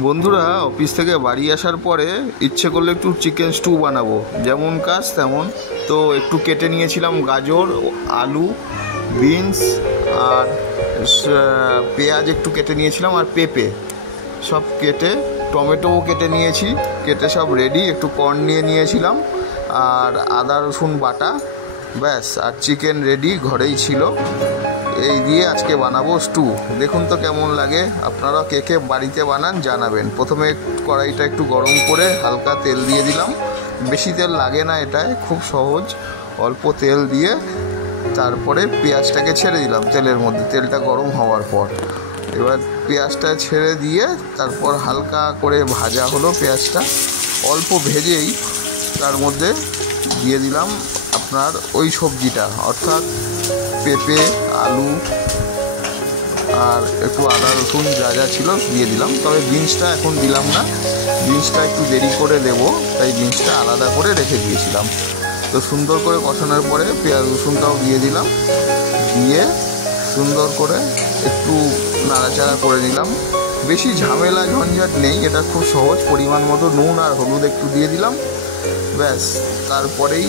বন্ধুরা, অফিস থেকে বাড়ি আসার পরে ইচ্ছে করলে একটু চিকেন স্টু বানাবো, যেমন কাজ তেমন। তো একটু কেটে নিয়েছিলাম গাজর, আলু, বিনস আর পেঁয়াজ একটু কেটে নিয়েছিলাম, আর পেঁপে সব কেটে, টমেটোও কেটে নিয়েছি, কেটে সব রেডি। একটু কর্ন নিয়ে নিয়েছিলাম আর আদা রসুন বাটা, ব্যাস। আর চিকেন রেডি ঘরেই ছিল। এই দিয়ে আজকে বানাবো স্টু। দেখুন তো কেমন লাগে। আপনারা কে কে বাড়িতে বানান জানাবেন। প্রথমে কড়াইটা একটু গরম করে হালকা তেল দিয়ে দিলাম। বেশি তেল লাগে না, এটায় খুব সহজ। অল্প তেল দিয়ে তারপরে পেঁয়াজটাকে ছেড়ে দিলাম তেলের মধ্যে, তেলটা গরম হওয়ার পর। এবার পেঁয়াজটা ছেড়ে দিয়ে তারপর হালকা করে ভাজা হলো পেঁয়াজটা। অল্প ভেজেই তার মধ্যে দিয়ে দিলাম আপনার ওই সবজিটা, অর্থাৎ পেঁপে, আলু আর একটু আদা রসুন যা যা ছিল দিয়ে দিলাম। তবে বিনসটা এখন দিলাম না, বিনসটা একটু দেরি করে দেব, তাই বিনসটা আলাদা করে রেখে দিয়েছিলাম। তো সুন্দর করে কষানোর পরে পেঁয়াজ রসুনটাও দিয়ে দিলাম, দিয়ে সুন্দর করে একটু নাড়াচাড়া করে নিলাম। বেশি ঝামেলা ঝঞ্ঝাট নেই, এটা খুব সহজ। পরিমাণ মতো নুন আর হলুদ একটু দিয়ে দিলাম, ব্যাস। তারপরেই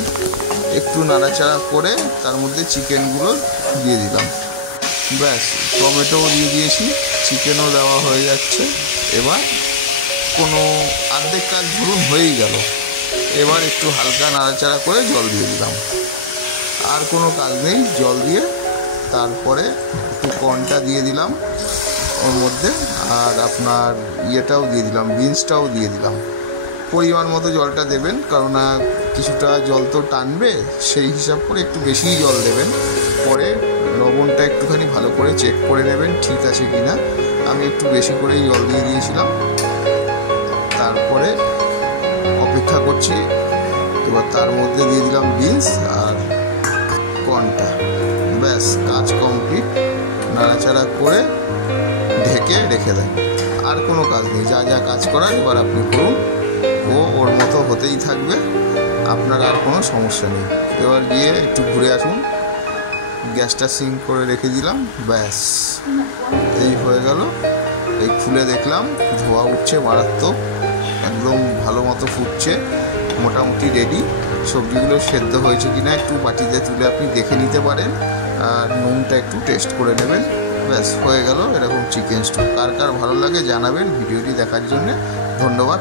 একটু নাড়াচাড়া করে তার মধ্যে চিকেনগুলো দিয়ে দিলাম, ব্যাস। টমেটোও দিয়ে দিয়েছি, চিকেনও দেওয়া হয়ে যাচ্ছে। এবার কোনো অর্ধেক কাজ ধরুন হয়েই গেল। এবার একটু হালকা নাড়াচাড়া করে জল দিয়ে দিলাম, আর কোনো কাজ নেই। জল দিয়ে তারপরে একটু কর্নটা দিয়ে দিলাম ওর মধ্যে, আর আপনার ইয়েটাও দিয়ে দিলাম, বিনসটাও দিয়ে দিলাম। পরিমাণ মতো জলটা দেবেন, কারণ কিছুটা জল তো টানবে, সেই হিসাব করে একটু বেশিই জল দেবেন। পরে লবণটা একটুখানি ভালো করে চেক করে নেবেন ঠিক আছে কি না। আমি একটু বেশি করেই জল দিয়ে দিয়েছিলাম। তারপরে অপেক্ষা করছি। এবার তার মধ্যে দিয়ে দিলাম বিনস আর কর্নটা, ব্যাস, কাজ কমপ্লিট। নাড়াচাড়া করে ঢেকে রেখে দেন। আর কোনো কাজ নেই, যা যা কাজ করার এবার আপনি করুন। ও ওর মতো হতেই থাকবে, আপনার আর কোনো সমস্যা নেই। এবার গিয়ে একটু ঘুরে আসুন, গ্যাসটা সিং করে রেখে দিলাম, ব্যাস। এই হয়ে গেল। এই খুলে দেখলাম ধোয়া উঠছে মারাত্মক, একদম ভালো মতো ফুটছে, মোটামুটি রেডি। সবজিগুলো সেদ্ধ হয়েছে কিনা একটু বাটিতে তুলে আপনি দেখে নিতে পারেন, আর নুনটা একটু টেস্ট করে নেবেন, ব্যাস হয়ে গেল এরকম চিকেন স্টু। কার কার ভালো লাগে জানাবেন। ভিডিওটি দেখার জন্য ধন্যবাদ।